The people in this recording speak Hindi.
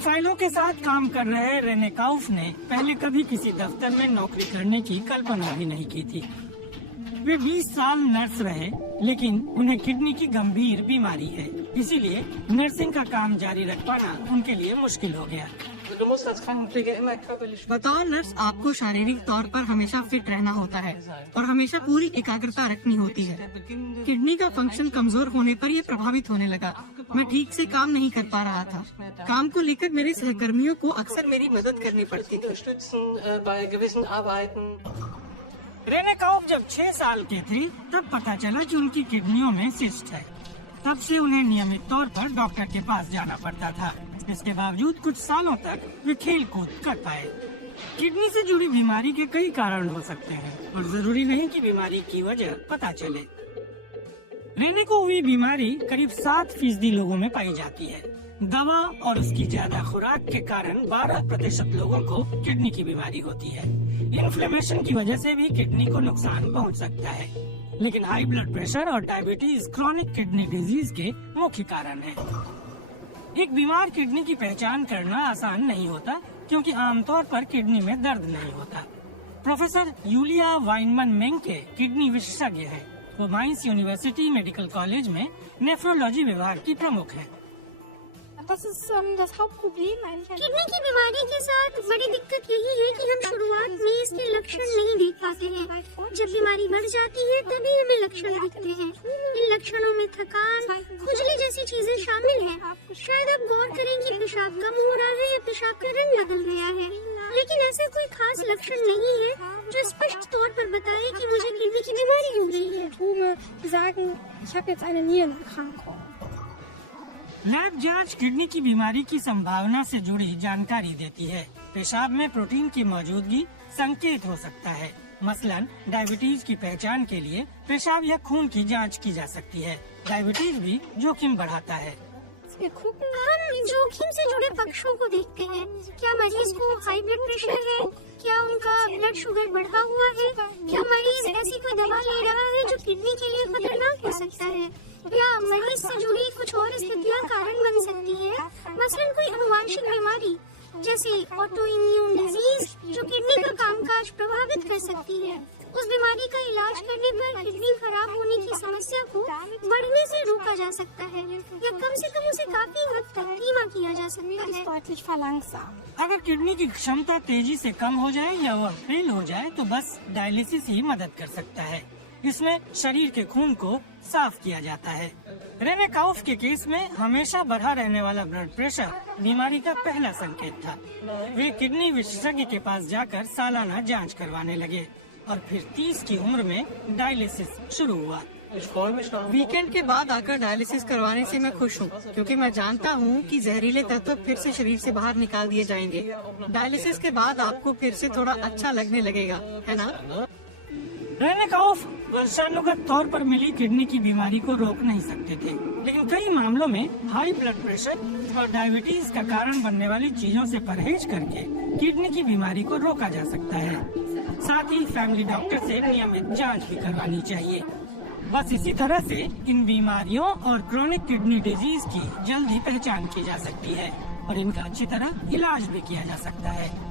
फाइलों के साथ काम कर रहे रेने काउफ ने पहले कभी किसी दफ्तर में नौकरी करने की कल्पना भी नहीं की थी। वे 20 साल नर्स रहे, लेकिन उन्हें किडनी की गंभीर बीमारी है, इसीलिए नर्सिंग का काम जारी रख पाना उनके लिए मुश्किल हो गया। बताओ नर्स, आपको शारीरिक तौर पर हमेशा फिट रहना होता है और हमेशा पूरी एकाग्रता रखनी होती है। किडनी का फंक्शन कमजोर होने पर ये प्रभावित होने लगा। मैं ठीक से काम नहीं कर पा रहा था। काम को लेकर मेरे सहकर्मियों को अक्सर मेरी मदद करनी पड़ती थी। रेने काउफ जब 6 साल के थे तब पता चला कि उनकी किडनियों में सिस्ट है। तब से उन्हें नियमित तौर पर डॉक्टर के पास जाना पड़ता था। इसके बावजूद कुछ सालों तक वे खेल कूद कर पाए। किडनी से जुड़ी बीमारी के कई कारण हो सकते हैं और जरूरी नहीं कि बीमारी की वजह पता चले। रेने को हुई बीमारी करीब 7% लोगों में पाई जाती है। दवा और उसकी ज्यादा खुराक के कारण 12% लोगों को किडनी की बीमारी होती है। इन्फ्लेमेशन की वजह से भी किडनी को नुकसान पहुंच सकता है, लेकिन हाई ब्लड प्रेशर और डायबिटीज क्रॉनिक किडनी डिजीज के मुख्य कारण है। एक बीमार किडनी की पहचान करना आसान नहीं होता, क्योंकि आमतौर पर किडनी में दर्द नहीं होता। प्रोफेसर यूलिया वाइनमन मेंके किडनी विशेषज्ञ है। वो माइंस यूनिवर्सिटी मेडिकल कॉलेज में नेफ्रोलॉजी विभाग की प्रमुख है। किडनी की बीमारी के साथ बड़ी दिक्कत यही है कि हम शुरुआत में इसके लक्षण नहीं देख पाते हैं। जब बीमारी बढ़ जाती है तभी हमें लक्षण दिखते हैं। इन लक्षणों में थकान, खुजली जैसी चीजें शामिल हैं। शायद आप गौर करें कि पेशाब कम हो रहा है या पेशाब का रंग बदल गया है, लेकिन ऐसे कोई खास लक्षण नहीं है जो स्पष्ट तौर पर बताए कि मुझे किडनी की बीमारी हो गई है। लैब जांच किडनी की बीमारी की संभावना से जुड़ी जानकारी देती है। पेशाब में प्रोटीन की मौजूदगी संकेत हो सकता है। मसलन डायबिटीज की पहचान के लिए पेशाब या खून की जांच की जा सकती है। डायबिटीज भी जोखिम बढ़ाता है। हम जोखिम से जुड़े पक्षों को देखते हैं। क्या मरीज को हाई ब्लड प्रेशर है? क्या उनका ब्लड शुगर बढ़ा हुआ है? क्या मरीज ऐसी कोई दवा ले रहा है जो किडनी के लिए खतरनाक हो सकता है? या मरीज से जुड़ी कुछ और स्थितियाँ कारण बन सकती है, मसलन कोई अनुवांशिक बीमारी जैसे ऑटो इम्यून डिजीज जो किडनी का कामकाज प्रभावित कर सकती है। उस बीमारी का इलाज करने पर किडनी खराब होने की समस्या को बढ़ने से रोका जा सकता है या कम से कम उसे काफी हद तक धीमा किया जा सकता है। अगर किडनी की क्षमता तेजी से कम हो जाए या वह फेल हो जाए तो बस डायलिसिस ही मदद कर सकता है। इसमें शरीर के खून को साफ किया जाता है। रेने काउफ के केस में हमेशा बढ़ा रहने वाला ब्लड प्रेशर बीमारी का पहला संकेत था। वे किडनी विशेषज्ञ के पास जाकर सालाना जांच करवाने लगे और फिर 30 की उम्र में डायलिसिस शुरू हुआ। वीकेंड के बाद आकर डायलिसिस करवाने से मैं खुश हूँ, क्योंकि मैं जानता हूँ कि जहरीले तत्व फिर से शरीर से बाहर निकाल दिए जाएंगे। डायलिसिस के बाद आपको फिर से थोड़ा अच्छा लगने लगेगा, है ना? रेने काउफ वंशानुगत तौर पर मिली किडनी की बीमारी को रोक नहीं सकते थे, लेकिन कई मामलों में हाई ब्लड प्रेशर और डायबिटीज का कारण बनने वाली चीजों से परहेज करके किडनी की बीमारी को रोका जा सकता है। साथ ही फैमिली डॉक्टर से नियमित जांच भी करवानी चाहिए। बस इसी तरह से इन बीमारियों और क्रोनिक किडनी डिजीज की जल्दी पहचान की जा सकती है और इनका अच्छी तरह इलाज भी किया जा सकता है।